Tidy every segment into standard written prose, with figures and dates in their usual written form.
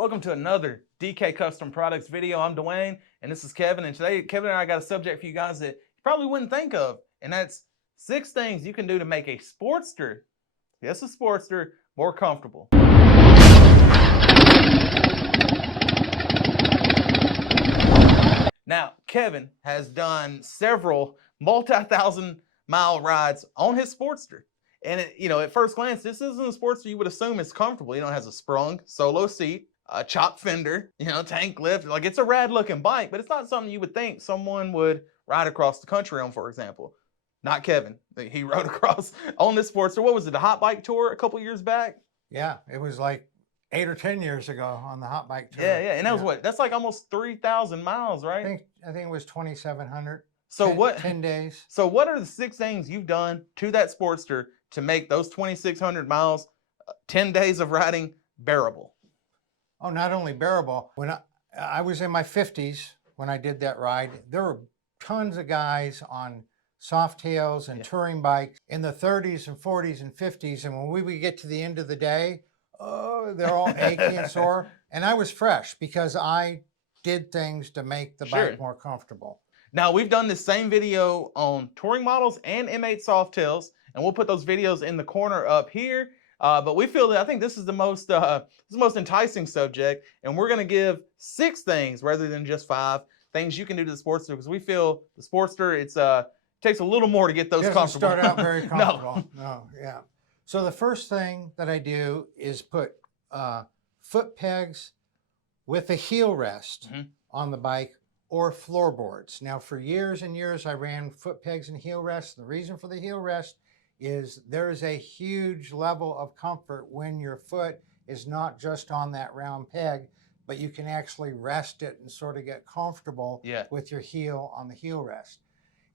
Welcome to another DK Custom Products video. I'm Dwayne, and this is Kevin. And today, Kevin and I got a subject for you guys that you probably wouldn't think of, and that's 6 things you can do to make a Sportster, yes, a Sportster, more comfortable. Now, Kevin has done several multi-thousand-mile rides on his Sportster. And at first glance, this isn't a Sportster you would assume is comfortable. It has a sprung solo seat, a chop fender, tank lift. Like, it's a rad looking bike, but it's not something you would think someone would ride across the country on, for example. Not Kevin. He rode across on this Sportster. What was it, the Hot Bike Tour a couple years back? Yeah, it was like 8 or 10 years ago on the Hot Bike Tour. Yeah, and that was what? That's like almost 3,000 miles, right? I think it was 2,700. So 10 days. So what are the 6 things you've done to that Sportster to make those 2,600 miles, 10 days of riding bearable? Oh, not only bearable. When I was in my 50s when I did that ride, there were tons of guys on Softails and touring bikes in the 30s and 40s and 50s. And when we would get to the end of the day, oh, they're all achy and sore. And I was fresh because I did things to make the bike more comfortable. Now, we've done this same video on touring models and M8 Softails, and we'll put those videos in the corner up here. But we feel that I think this is the most enticing subject, and we're going to give 6 things rather than just 5 things you can do to the Sportster, because we feel the Sportster it takes a little more to get those comfortable. Start out very comfortable. No, yeah. So the first thing that I do is put foot pegs with a heel rest on the bike or floorboards. Now, for years and years, I ran foot pegs and heel rests. The reason for the heel rest is there is a huge level of comfort when your foot is not just on that round peg, but you can actually rest it and sort of get comfortable with your heel on the heel rest.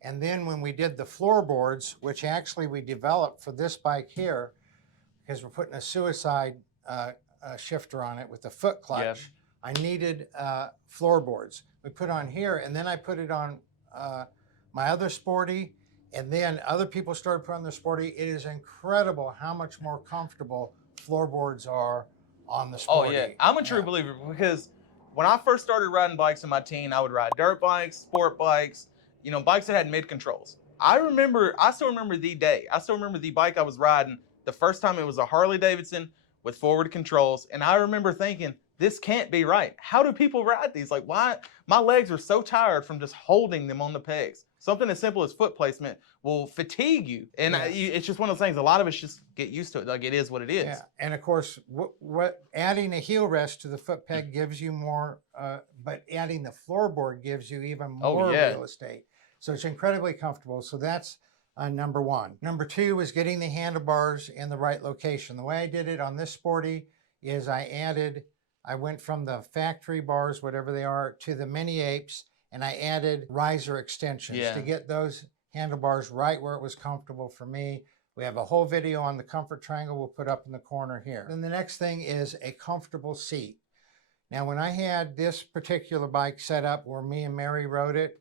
And then when we did the floorboards, which actually we developed for this bike here, because we're putting a suicide shifter on it with the foot clutch, I needed floorboards. We put on here, and then I put it on my other Sporty, and then other people started putting on their Sporty. It is incredible how much more comfortable floorboards are on the Sporty. Oh yeah, I'm a true believer, because when I first started riding bikes in my teen, I would ride dirt bikes, sport bikes, bikes that had mid controls. I still remember the day. I still remember the bike I was riding the first time. It was a Harley Davidson with forward controls, and I remember thinking, this can't be right. How do people ride these? Like, why? My legs are so tired from just holding them on the pegs. Something as simple as foot placement will fatigue you. And it's just one of those things, a lot of us just get used to it. Like, it is what it is. Yeah, and of course, what adding a heel rest to the foot peg gives you more, but adding the floorboard gives you even more real estate. So it's incredibly comfortable. So that's number 1. Number 2 is getting the handlebars in the right location. The way I did it on this Sporty is I went from the factory bars, whatever they are, to the mini apes, and I added riser extensions to get those handlebars right where it was comfortable for me. We have a whole video on the comfort triangle we'll put up in the corner here. Then the next thing is a comfortable seat. Now, when I had this particular bike set up where me and Mary rode it,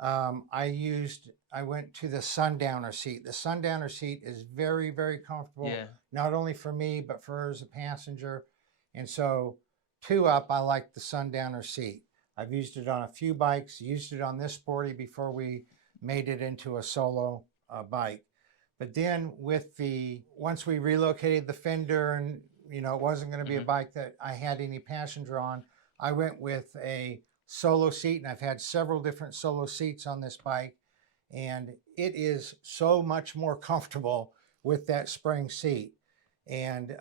I went to the Sundowner seat. The Sundowner seat is very, very comfortable, not only for me, but for her as a passenger. And so 2 up, I like the Sundowner seat. I've used it on a few bikes, used it on this Sporty before we made it into a solo bike. But then once we relocated the fender and, it wasn't going to be a bike that I had any passenger on, I went with a solo seat, and I've had several different solo seats on this bike, and it is so much more comfortable with that spring seat. And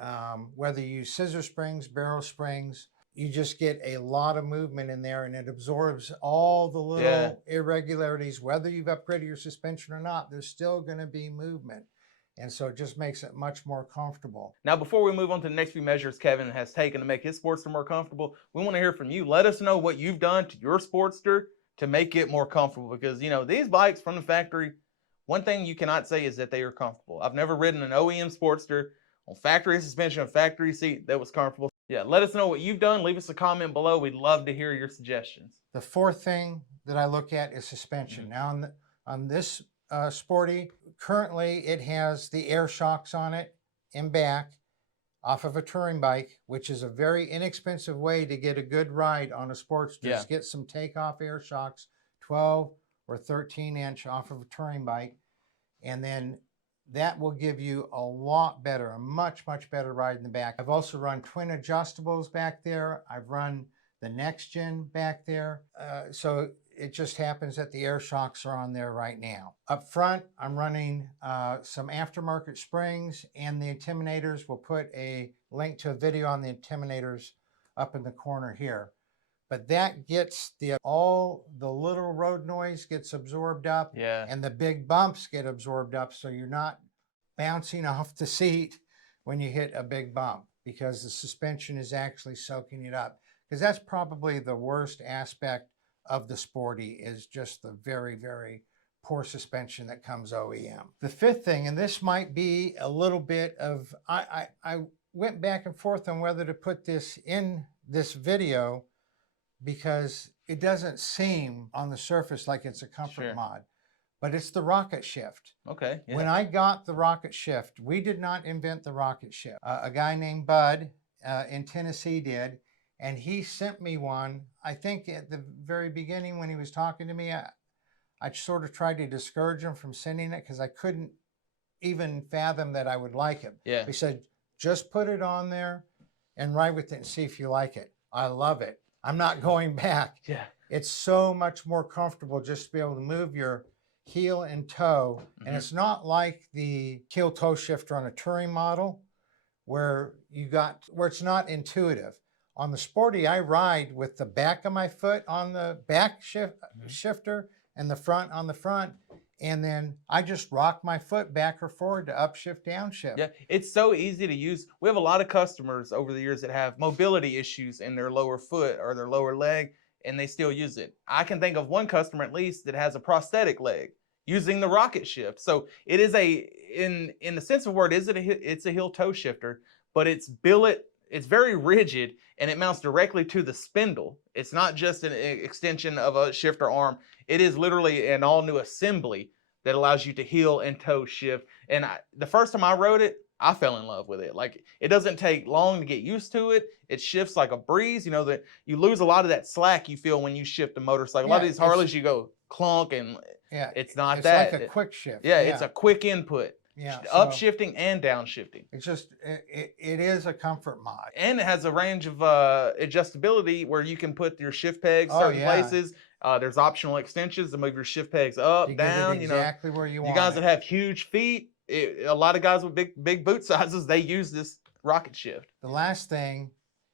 whether you use scissor springs, barrel springs, you just get a lot of movement in there, and it absorbs all the little irregularities. Whether you've upgraded your suspension or not, there's still going to be movement. And so it just makes it much more comfortable. Now, before we move on to the next few measures Kevin has taken to make his Sportster more comfortable, we want to hear from you. Let us know what you've done to your Sportster to make it more comfortable, because, these bikes from the factory, one thing you cannot say is that they are comfortable. I've never ridden an OEM Sportster on factory suspension, a factory seat that was comfortable. Let us know what you've done. Leave us a comment below. We'd love to hear your suggestions. The 4th thing that I look at is suspension. Now, on this Sporty, currently it has the air shocks on it in back. off of a touring bike, which is a very inexpensive way to get a good ride on a Sportster. Yeah. Just get some takeoff air shocks, 12 or 13-inch off of a touring bike, and then that will give you a lot better, a much, much better ride in the back. I've also run twin adjustables back there. I've run the next gen back there. So it just happens that the air shocks are on there right now. Up front, I'm running some aftermarket springs, and the Intimidators. Will put a link to a video on the Intimidators up in the corner here. But that gets all the little road noise gets absorbed up, Yeah. and the big bumps get absorbed up, so you're not bouncing off the seat when you hit a big bump, because the suspension is actually soaking it up. Because that's probably the worst aspect of the Sporty, is just the very, very poor suspension that comes OEM. The fifth thing, and this might be a little bit of, I went back and forth on whether to put this in this video, because it doesn't seem on the surface like it's a comfort mod, but it's the rocket shift. Okay. Yeah. When I got the rocket shift, we did not invent the rocket shift. A guy named Bud in Tennessee did, and he sent me one. I think at the very beginning when he was talking to me, I sort of tried to discourage him from sending it because I couldn't even fathom that I would like it. Yeah. He said, just put it on there and ride with it and see if you like it. I love it. I'm not going back. Yeah. It's so much more comfortable just to be able to move your heel and toe. And it's not like the heel toe shifter on a touring model where it's not intuitive. On the Sporty, I ride with the back of my foot on the back shifter and the front on the front. And then I just rock my foot back or forward to upshift, downshift. Yeah, it's so easy to use. We have a lot of customers over the years that have mobility issues in their lower foot or their lower leg, and they still use it. I can think of one customer at least that has a prosthetic leg using the rocket shift. So it is in the sense of the word, it's a heel toe shifter, but it's very rigid, and it mounts directly to the spindle. It's not just an extension of a shifter arm. It is literally an all-new assembly that allows you to heel and toe shift. And the first time I rode it, I fell in love with it. Like, it doesn't take long to get used to it. It shifts like a breeze. You know, that you lose a lot of that slack you feel when you shift a motorcycle. A lot of these Harleys, you go clunk, and it's not that. It's like a quick shift. Yeah, it's a quick input. Yeah, upshifting and downshifting. It's just, it is a comfort mod. And it has a range of adjustability where you can put your shift pegs certain places. There's optional extensions to move your shift pegs up, down. Exactly where you want. You guys that have huge feet, a lot of guys with big boot sizes, they use this rocket shift. The last thing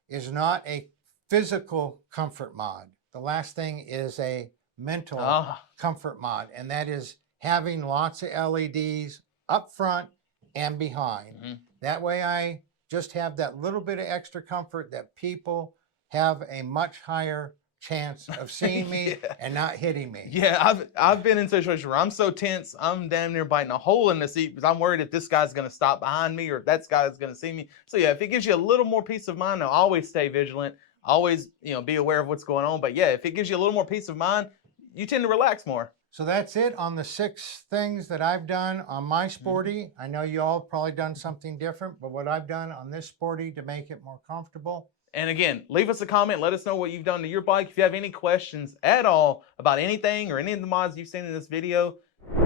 is not a physical comfort mod. The last thing is a mental comfort mod, and that is having lots of LEDs up front and behind. That way I just have that little bit of extra comfort that people have a much higher chance of seeing me and not hitting me. Yeah, I've been in situations where I'm so tense, I'm damn near biting a hole in the seat because I'm worried if this guy's gonna stop behind me or if that guy's gonna see me. So yeah, if it gives you a little more peace of mind, now always stay vigilant, always be aware of what's going on. But yeah, if it gives you a little more peace of mind, you tend to relax more. So that's it on the 6 things that I've done on my Sporty. I know you all probably done something different, but what I've done on this Sporty to make it more comfortable. And again, leave us a comment. Let us know what you've done to your bike. If you have any questions at all about anything or any of the mods you've seen in this video,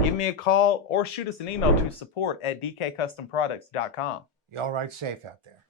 give me a call or shoot us an email to support@dkcustomproducts.com. Y'all ride safe out there.